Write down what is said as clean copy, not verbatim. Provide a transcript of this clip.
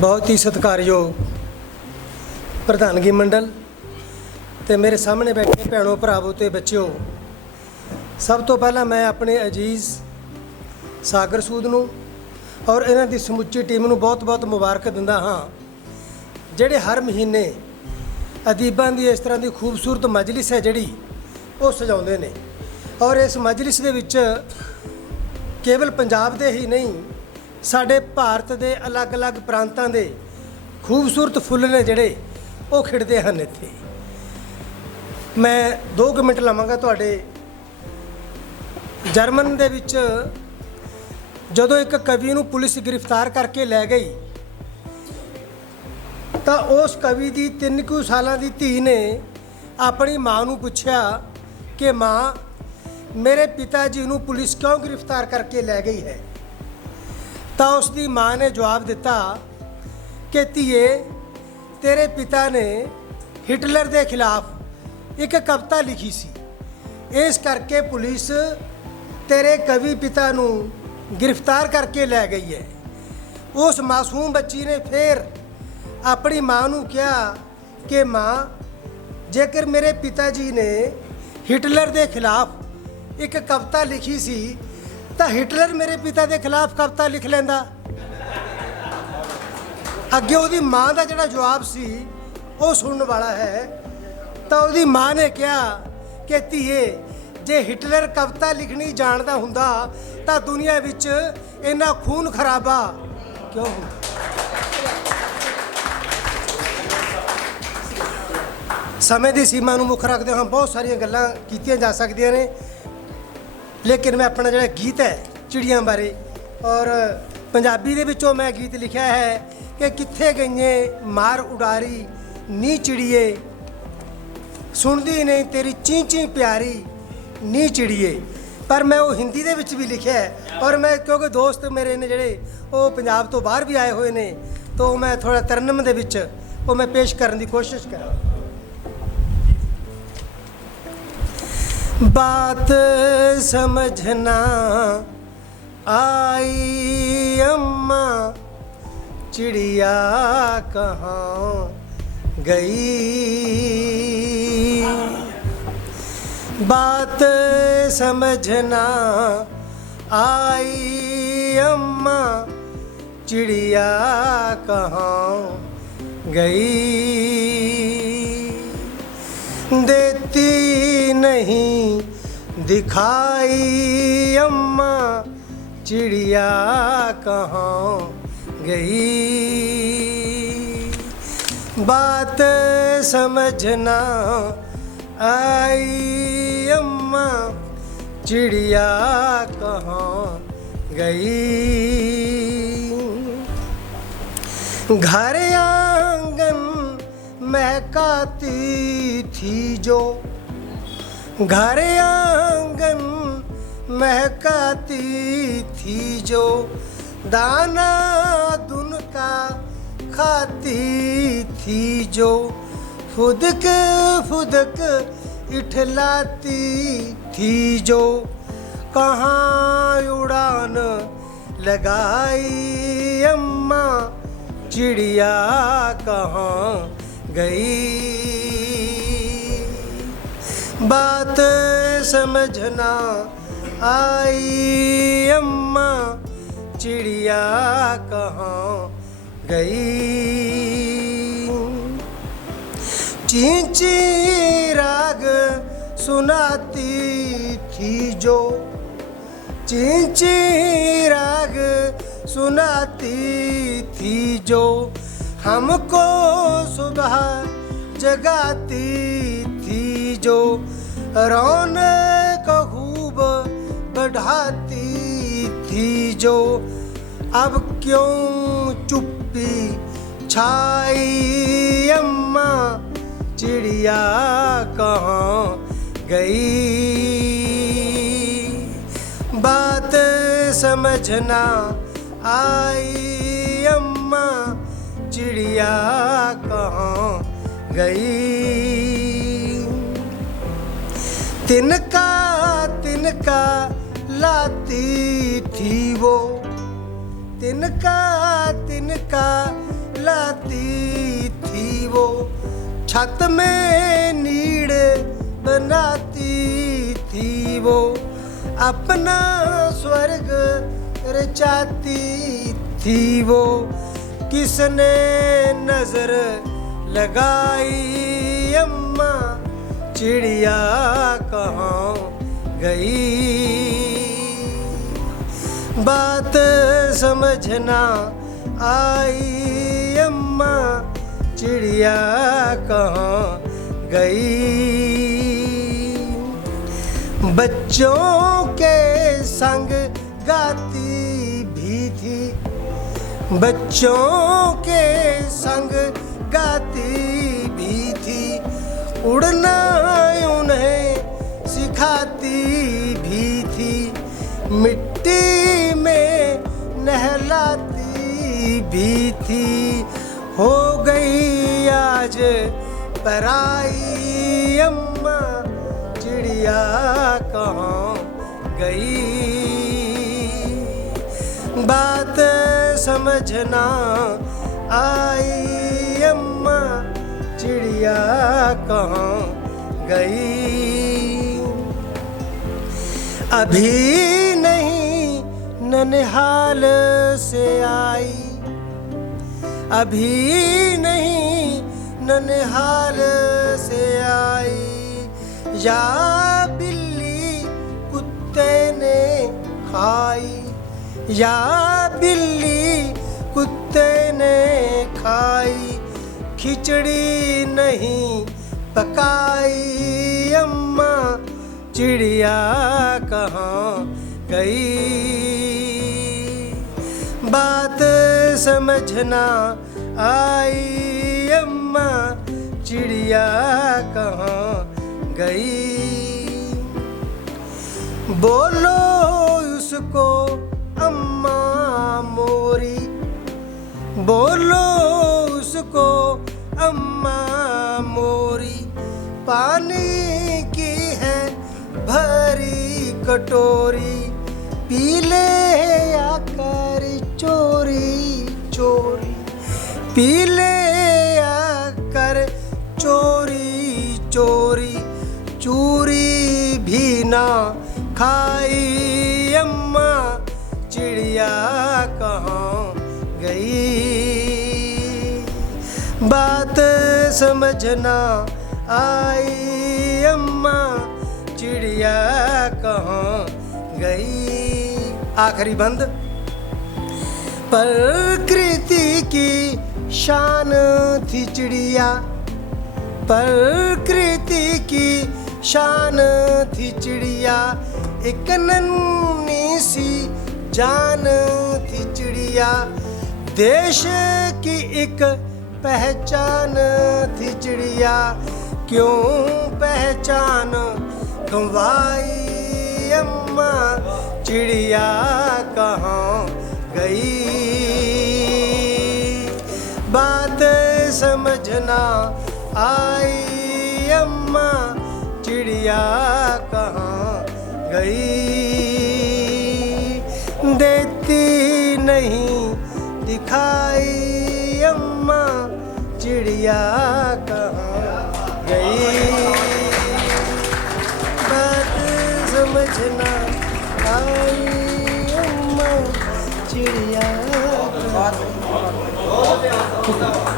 बहुत ही सत्कारयोग प्रधानगी मंडल ते मेरे सामने बैठे भैनों भरावो ते बच्चों, सब तो पहला मैं अपने अजीज़ सागर सूद नूं और इन्हां दी समुची टीम नूं बहुत बहुत मुबारक दिंदा हाँ, जिहड़े हर महीने अदीबां दी इस तरह की खूबसूरत मजलिस है जिहड़ी वो सजाउंदे ने। और इस मजलिस दे विच केवल पंजाब दे ही नहीं, साडे भारत दे अलग अलग प्रांतां दे खूबसूरत फुੱਲ ने जिहड़े वो खिड़दे हन। इत्थे मैं 2 मिनट लवांगा तुहाडे। जर्मन दे विच जदों एक कवि नूं पुलिस गिरफ्तार करके लै गई तो उस कवि की 3 सालां दी धी ने अपनी माँ नूं पुछया कि माँ, मेरे पिता जी नूं पुलिस क्यों गिरफ्तार करके लै गई है। तो उसकी माँ ने जवाब दिता कि धीए, तेरे पिता ने हिटलर के खिलाफ एक कविता लिखी सी, इस करके पुलिस तेरे कवि पिता नूं गिरफ्तार करके लै गई है। उस मासूम बच्ची ने फिर अपनी माँ नूं कहा कि माँ, जेकर मेरे पिताजी ने हिटलर के खिलाफ एक कविता लिखी सी तो हिटलर मेरे पिता के खिलाफ कविता लिख लेंदा। अगे उसकी माँ का जोड़ा जवाब सी वो सुनने वाला है। तो उसकी माँ ने कहा कि धीए, जे हिटलर कविता लिखनी जानता हुंदा तो दुनिया विच इन्ना खून खराबा क्यों हुंदा। समय की सीमा नूं मुख रखते हाँ बहुत सारिया गल्लां कीतियां जा सकदियां ने, लेकिन मैं अपना जो गीत है चिड़ियां बारे और पंजाबी दे विचों मैं गीत लिखा है कि कित्थे गईए मार उडारी नी चिड़िए, सुनदी नहीं तेरी ची ची प्यारी नी चिड़िए। पर मैं वो हिंदी दे विच भी लिखा है और मैं क्योंकि दोस्त मेरे ने जिहड़े वो पंजाब तो बाहर भी आए हुए ने, तो मैं थोड़ा तरन्नम दे विच वो मैं पेश करने की कोशिश करा। बात समझना आई अम्मा, चिड़िया कहाँ गई। बात समझना आई अम्मा, चिड़िया कहाँ गई। देती नहीं दिखाई अम्मा, चिड़िया कहाँ गई। बात समझना आई अम्मा, चिड़िया कहाँ गई। घर आंगन महकाती थी जो, घर आंगन महकाती थी जो, दाना दुन का खाती थी जो, फुदक फुदक इठलाती थी जो, कहाँ उड़ान लगाई अम्मा, चिड़िया कहाँ गई। बात समझना आई अम्मा, चिड़िया कहाँ गई। चींची राग सुनाती थी जो, चींची राग सुनाती थी जो, हमको सुबह जगाती थी जो, रौनक खूब बढ़ाती थी जो, अब क्यों चुप्पी छाई अम्मा, चिड़िया कहाँ गई। बात समझना आई अम्मा, चिड़िया कहाँ गई। तिनका तिनका लाती थी वो, तिनका तिनका लाती थी वो, छत में नीड़ बनाती थी वो, अपना स्वर्ग रचाती थी वो। किसने नजर लगाई अम्मा, चिड़िया कहाँ गई। बात समझना आई अम्मा, चिड़िया कहाँ गई। बच्चों के संग गाती भी थी, बच्चों के संग गाती भी थी, उड़ना उन्हें सिखाती भी थी, मिट्टी में नहलाती भी थी। हो गई आज पराई अम्मा, चिड़िया कहाँ गई। बात समझना आई अम्मा, चिड़िया कहाँ गई। अभी नहीं ननिहाल से आई, अभी नहीं ननिहाल से आई, या बिल्ली कुत्ते ने खाई, या बिल्ली कुत्ते ने खाई। खिचड़ी नहीं पकाई अम्मा, चिड़िया कहाँ गई। बात समझना आई अम्मा, चिड़िया कहाँ गई। बोलो उसको अम्मा मोरी, बोलो उसको अम्मा मोरी, पानी की है भरी कटोरी, पी ले आकर चोरी चोरी, पी ले आकर चोरी चोरी। चूरी भी ना खाई अम्मा, चिड़िया कहाँ गई। बात समझना आई अम्मा, चिड़िया कहाँ गई। आखिरी बंद। प्रकृति की शान थी चिड़िया, प्रकृति की शान थी चिड़िया, एक नन्ही सी जान थी चिड़िया, देश की एक पहचान थी चिड़िया। क्यों पहचान गंवाई अम्मा, चिड़िया कहाँ गई। बात समझना आई अम्मा, चिड़िया कहाँ गई। देती नहीं दिखाई अम्मा, चिड़िया कहाँ गई। बात समझना आई अम्मा, चिड़िया कहाँ